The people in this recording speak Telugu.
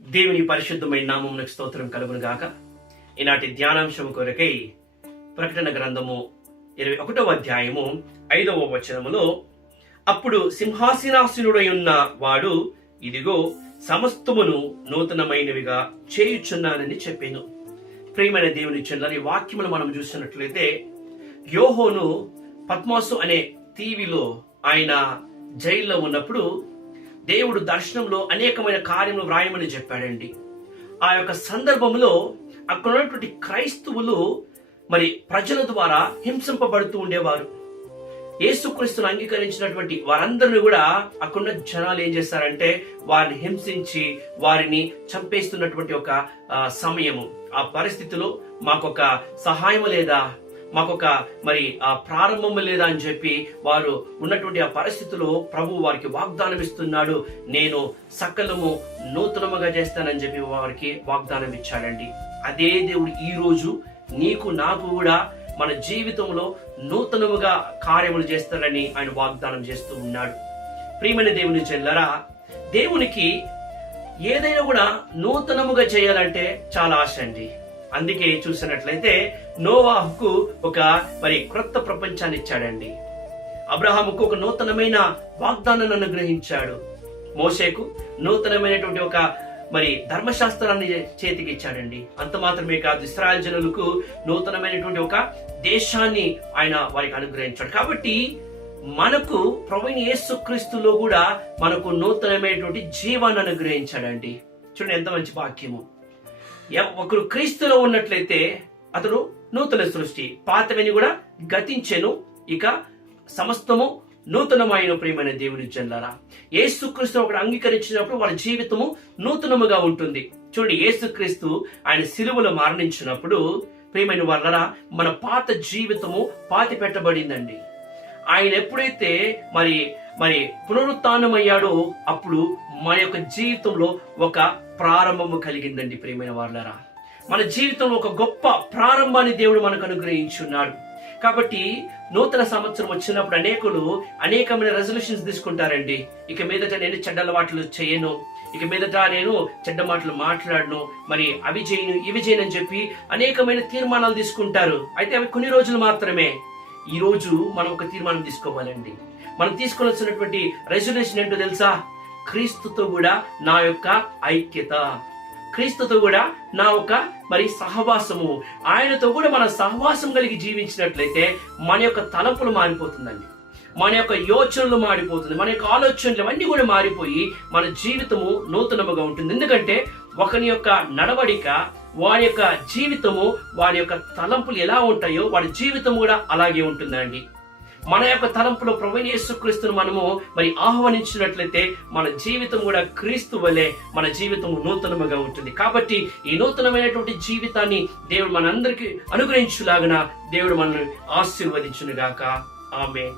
దేవుని పరిశుద్ధమైన నామమునకు స్తోత్రం కలుగును గాక. ఈనాటి ధ్యానాంశము కొరకై ప్రకటన గ్రంథము 21వ అధ్యాయము 5వ వచనములో, అప్పుడు సింహాసనాసీనుడై ఉన్న వాడు, ఇదిగో సమస్తమును నూతనమైనవిగా చేయుచున్నానని చెప్పాను. ప్రియమైన దేవుని చెందల ఈ వాక్యములు మనం చూసినట్లయితే, యోహోను పద్మాసు అనే తీవిలో ఆయన జైల్లో ఉన్నప్పుడు దేవుడు దర్శనంలో అనేకమైన కార్యములు వ్రాయమని చెప్పాడండి. ఆ యొక్క సందర్భంలో అక్కడ ఉన్నటువంటి క్రైస్తవులు ప్రజల ద్వారా హింసింపబడుతూ ఉండేవారు. యేసుక్రీస్తును అంగీకరించినటువంటి వారందరినీ కూడా అక్కడున్న జనాలు ఏం చేస్తారంటే వారిని హింసించి వారిని చంపేస్తున్నటువంటి ఒక సమయము. ఆ పరిస్థితిలో మాకొక సహాయం లేదా, మాకొక ప్రారంభం లేదా అని చెప్పి వారు ఉన్నటువంటి ఆ పరిస్థితిలో ప్రభు వారికి వాగ్దానం ఇస్తున్నాడు. నేను సకలము నూతనముగా చేస్తానని చెప్పి వారికి వాగ్దానం ఇచ్చాడండి. అదే దేవుడు ఈ రోజు నీకు నాకు కూడా మన జీవితంలో నూతనముగా కార్యములు చేస్తాడని ఆయన వాగ్దానం చేస్తూ ఉన్నాడు. ప్రియమైన దేవుని చెల్లరా, దేవునికి ఏదైనా కూడా నూతనముగా చేయాలంటే చాలా ఆశ అండి. అందుకే చూసినట్లయితే నోవాహుకు ఒక క్రొత్త ప్రపంచాన్ని ఇచ్చాడండి. అబ్రహాముకు ఒక నూతనమైన వాగ్దానాన్ని అనుగ్రహించాడు. మోషేకు నూతనమైనటువంటి ఒక ధర్మశాస్త్రాన్ని చేతికి ఇచ్చాడండి. అంత మాత్రమే కాదు, ఇశ్రాయేలు జనులకు నూతనమైనటువంటి ఒక దేశాన్ని ఆయన వారికి అనుగ్రహించాడు. కాబట్టి మనకు ప్రభువైన యేసుక్రీస్తులో కూడా మనకు నూతనమైనటువంటి జీవాన్ని అనుగ్రహించాడండి. చూడండి ఎంత మంచి వాక్యము. ఒకరు క్రీస్తులో ఉన్నట్లయితే అతడు నూతన సృష్టి, పాతవని కూడా గతించెను, ఇక సమస్తము నూతనమైన. ప్రియమైన దేవుని జనులారా, యేసుక్రీస్తు ఒకడు అంగీకరించినప్పుడు వాళ్ళ జీవితము నూతనముగా ఉంటుంది. చూడండి, యేసుక్రీస్తు ఆయన సిలువలో మరణించినప్పుడు ప్రియమైన వాళ్ళరా మన పాత జీవితము పాతి పెట్టబడిందండి. ఆయన ఎప్పుడైతే పునరుత్థానమయ్యాడో అప్పుడు మన యొక్క జీవితంలో ఒక ప్రారంభము కలిగిందండి. ప్రియమైన వాళ్ళరా, మన జీవితంలో ఒక గొప్ప ప్రారంభాన్ని దేవుడు మనకు అనుగ్రహించున్నాడు. కాబట్టి నూతన సంవత్సరం వచ్చినప్పుడు అనేకమైన రెజల్యూషన్స్ తీసుకుంటారండి. ఇక మీదట నేను చెడ్డ అలవాట్లు చేయను, ఇక మీదట నేను చెడ్డ మాటలు మాట్లాడను, అవి చేయను ఇవి చేయను అని చెప్పి అనేకమైన తీర్మానాలు తీసుకుంటారు. అయితే అవి కొన్ని రోజులు మాత్రమే. ఈ రోజు మనం ఒక తీర్మానం తీసుకోవాలండి. మనం తీసుకోవాల్సినటువంటి రెజల్యూషన్ ఏంటో తెలుసా? క్రీస్తుతో కూడా నా యొక్క ఐక్యత, క్రీస్తుతో కూడా నా ఒక సహవాసము, ఆయనతో కూడా మన సహవాసం కలిగి జీవించినట్లయితే మన యొక్క తలంపులు మారిపోతుందండి, మన యొక్క యోచనలు మారిపోతుంది, మన యొక్క ఆలోచనలు అవన్నీ కూడా మారిపోయి మన జీవితము నూతనముగా ఉంటుంది. ఎందుకంటే ఒకని యొక్క నడవడిక, వారి యొక్క జీవితము, వారి యొక్క తలంపులు ఎలా ఉంటాయో వాడి జీవితం కూడా అలాగే ఉంటుందండి. మన యొక్క తలంపులో ప్రభువైన యేసుక్రీస్తును మనము ఆహ్వానించినట్లయితే మన జీవితం కూడా క్రీస్తు వలె మన జీవితం నూతనముగా ఉంటుంది. కాబట్టి ఈ నూతనమైనటువంటి జీవితాన్ని దేవుడు మనందరికీ అనుగ్రహించులాగున దేవుడు మనల్ని ఆశీర్వదించునుగాక. ఆమేన్.